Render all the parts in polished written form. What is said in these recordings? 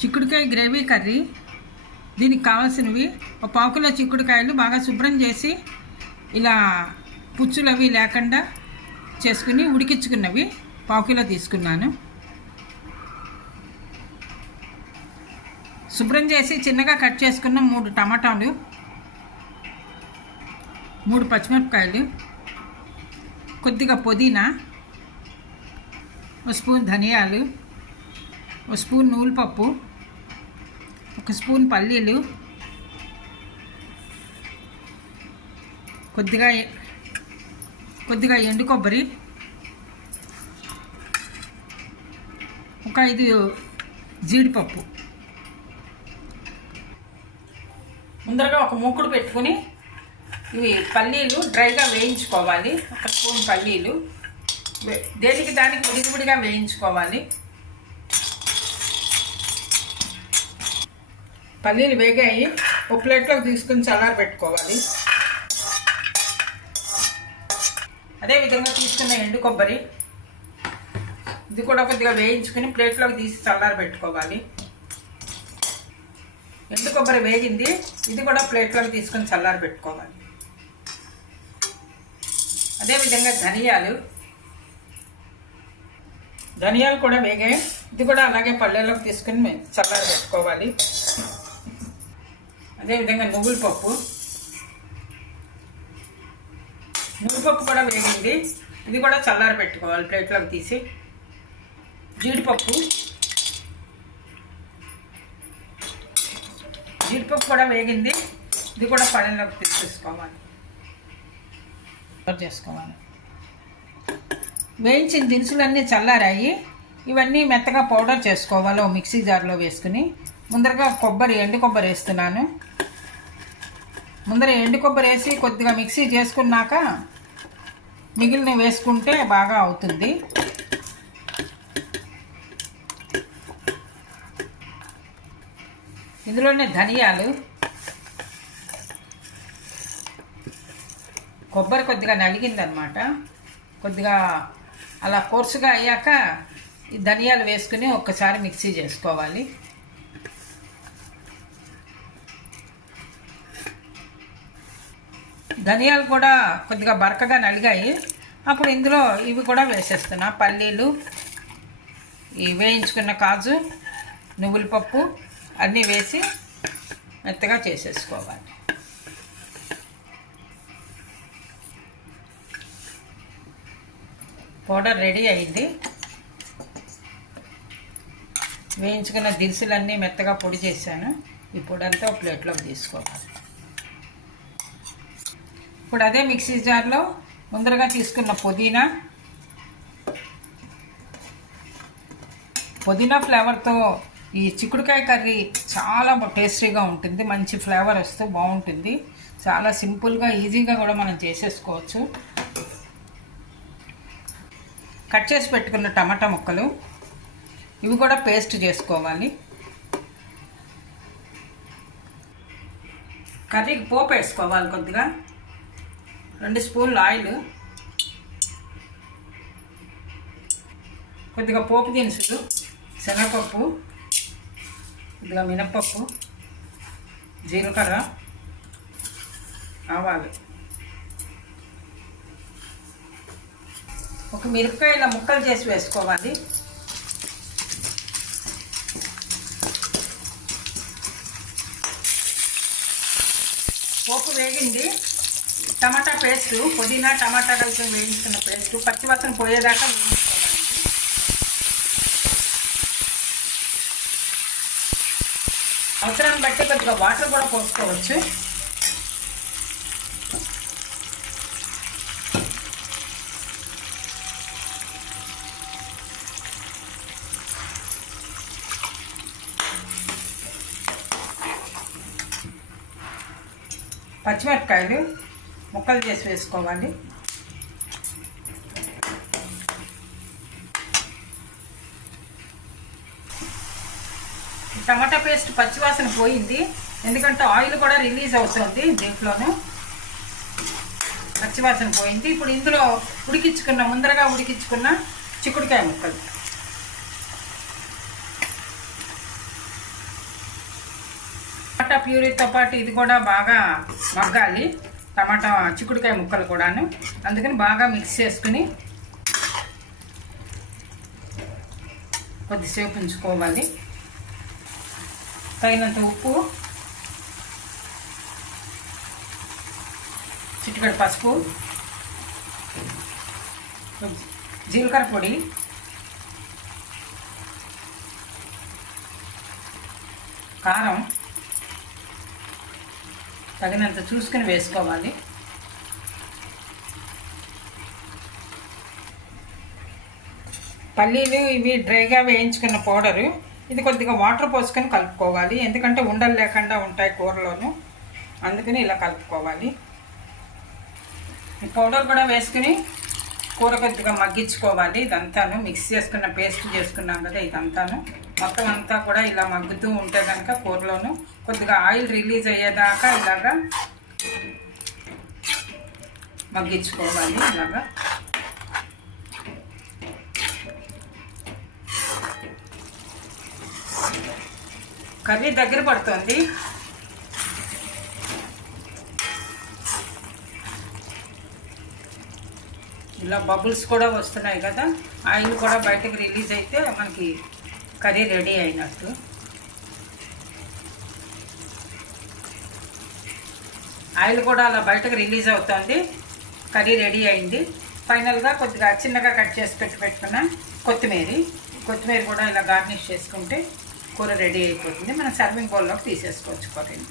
చిక్కుడుకాయ gravy curry. దీనికి కావాల్సినవి ఒక పావు కిలో చిక్కుడుకాయలు బాగా శుభ్రం చేసి ఇలా పుచ్చులు అవి లేకుండా చేసుకుని ఉడికించుకున్నవి పావు కిలో తీసుకున్నాను. శుభ్రం చేసి చిన్నగా కట్ చేసుకున్న 3 టమాటాలు, 3 పచ్చిమిరపకాయలు, కొద్దిగా పుదీనా, 1 స్పూన్ ధనియాలు, 1 స్పూన్ నూలుపప్పు, 1 స్పూన్ పల్లీలు, కొద్దిగా ఎండు కొబ్బరి, ఒక 5 జీడిపప్పు. ముందరగా ఒక మూకుడు పెట్టుకుని ఇవి పల్లీలు డ్రైగా వేయించుకోవాలి. 1 స్పూన్ పల్లీలు దేనికి దానికి విడివిడిగా వేయించుకోవాలి. పల్లీలు వేగాయి, ఒక ప్లేట్లోకి తీసుకుని చల్లారి పెట్టుకోవాలి. అదేవిధంగా తీసుకున్న ఎండు కొబ్బరి ఇది కూడా కొద్దిగా వేయించుకుని ప్లేట్లోకి తీసి చల్లారి పెట్టుకోవాలి. ఎండు కొబ్బరి వేగింది, ఇది కూడా ప్లేట్లోకి తీసుకుని చల్లారి పెట్టుకోవాలి. అదేవిధంగా ధనియాలు కూడా వేగాయి, ఇది కూడా అలాగే పళ్ళేలోకి తీసుకుని చల్లారి పెట్టుకోవాలి. అదేవిధంగా నువ్వుల పప్పు కూడా వేగింది, ఇది కూడా చల్లారి పెట్టుకోవాలి ప్లేట్లోకి తీసి. జీడిపప్పు కూడా వేగింది, ఇది కూడా పళ్ళలోకి తీసుకోవాలి. వేయించిన దినుసులన్నీ చల్లారాయి, ఇవన్నీ మెత్తగా పౌడర్ చేసుకోవాలి. ఓ మిక్సీ జార్లో వేసుకుని ముందరగా ఎండు కొబ్బరి వేస్తున్నాను. ముందర ఎండు కొబ్బరి వేసి కొద్దిగా మిక్సీ చేసుకున్నాక మిగిలిన వేసుకుంటే బాగా అవుతుంది. ఇందులోనే ధనియాలు, కొబ్బరి కొద్దిగా నలిగిందనమాట, కొద్దిగా అలా కోర్సుగా అయ్యాక ఈ ధనియాలు వేసుకుని ఒక్కసారి మిక్సీ చేసుకోవాలి. ధనియాలు కూడా కొద్దిగా బరకగా నలిగాయి, అప్పుడు ఇందులో ఇవి కూడా వేసేస్తున్నా. పల్లీలు, ఈ వేయించుకున్న కాజు, నువ్వుల పప్పు అన్నీ వేసి మెత్తగా చేసేసుకోవాలి. పౌడర్ రెడీ అయింది. వేయించుకున్న దినుసులన్నీ మెత్తగా పొడి చేశాను. ఈ పొడి అంతా ఒక ప్లేట్లోకి తీసుకోవాలి. ఇప్పుడు అదే మిక్సీ జార్లో ముందరగా తీసుకున్న పుదీనా ఫ్లేవర్తో ఈ చిక్కుడుకాయ కర్రీ చాలా టేస్టీగా ఉంటుంది. మంచి ఫ్లేవర్ వస్తూ బాగుంటుంది. చాలా సింపుల్గా ఈజీగా కూడా మనం చేసేసుకోవచ్చు. కట్ చేసి పెట్టుకున్న టమాటా ముక్కలు ఇవి కూడా పేస్ట్ చేసుకోవాలి. కర్రీకి పోపు వేసుకోవాలి. కొద్దిగా 2 స్పూన్లు ఆయిల్, కొద్దిగా పోపు దినుసులు, శనగపప్పు, కొద్దిగా మినప్పప్పు, జీలకర్ర, ఆవాలు, ఒక మిరపకాయ ఇలా ముక్కలు చేసి వేసుకోవాలి. పోపు వేగింది. టమాటా పేస్ట్, పుదీనా టమాటా కలిపి వేయించుకున్న పేస్ట్ పచ్చివాసన పోయేదాకా వేయించుకోవాలి. అవసరాన్ని బట్టి కొద్దిగా వాటర్ కూడా పోసుకోవచ్చు. పచ్చిమిరపకాయలు ముక్కలు చేసి వేసుకోవాలి. టమాటా పేస్ట్ పచ్చివాసన పోయింది, ఎందుకంటే ఆయిల్ కూడా రిలీజ్ అవుతుంది దీంట్లోనూ. పచ్చివాసన పోయింది. ఇప్పుడు ఇందులో ముందరగా ఉడికించుకున్న చిక్కుడుకాయ ముక్కలు టమాటా ప్యూరీతో పాటు ఇది కూడా బాగా మగ్గాలి, టమాటా చిక్కుడుకాయ ముక్కలు కూడాను. అందుకని బాగా మిక్స్ చేసుకుని కొద్దిసేపు ఉంచుకోవాలి. తగినంత ఉప్పు, చిటికెడు పసుపు, జీలకర్ర పొడి, కారం తగినంత చూసుకుని వేసుకోవాలి. పల్లీలు ఇవి డ్రైగా వేయించుకున్న పౌడరు, ఇది కొద్దిగా వాటర్ పోసుకొని కలుపుకోవాలి, ఎందుకంటే ఉండలు లేకుండా ఉంటాయి కూరలోను, అందుకని ఇలా కలుపుకోవాలి. ఈ పౌడర్ కూడా వేసుకుని కూర కొద్దిగా మగ్గించుకోవాలి. ఇదంతాను మిక్స్ చేసుకున్న పేస్ట్ చేసుకున్నాం కదా, ఇదంతాను మొత్తం అంతా కూడా ఇలా మగ్గుతూ ఉంటే కనుక కూరలోను కొద్దిగా ఆయిల్ రిలీజ్ అయ్యేదాకా ఇలాగా మగ్గించుకోవాలి. ఇలాగా కర్రీ దగ్గర పడుతుంది. ఇలా బబుల్స్ కూడా వస్తున్నాయి కదా, ఆయిల్ కూడా బయటకు రిలీజ్ అయితే మనకి కర్రీ రెడీ అయినట్టు. ఆయిల్ కూడా అలా బయటకు రిలీజ్ అవుతుంది, కర్రీ రెడీ అయింది. ఫైనల్గా కొద్దిగా చిన్నగా కట్ చేసి పెట్టుకున్న కొత్తిమీర కూడా ఇలా గార్నిష్ చేసుకుంటే కూర రెడీ అయిపోతుంది. మనం సర్వింగ్ బౌల్లోకి తీసేసుకోవచ్చు కూరని.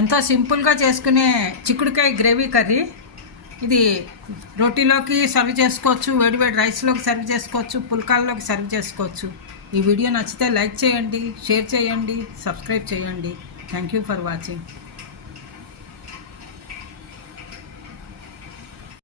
ఎంతో సింపుల్గా చేసుకునే చిక్కుడుకాయ గ్రేవీ కర్రీ. ఇది రోటీలోకి సర్వ్ చేసుకోవచ్చు, వేడివేడి రైస్లోకి సర్వ్ చేసుకోవచ్చు, పుల్కాల్లోకి సర్వ్ చేసుకోవచ్చు. ఈ వీడియో నచ్చితే లైక్ చేయండి, షేర్ చేయండి, సబ్స్క్రైబ్ చేయండి. Thank you for watching.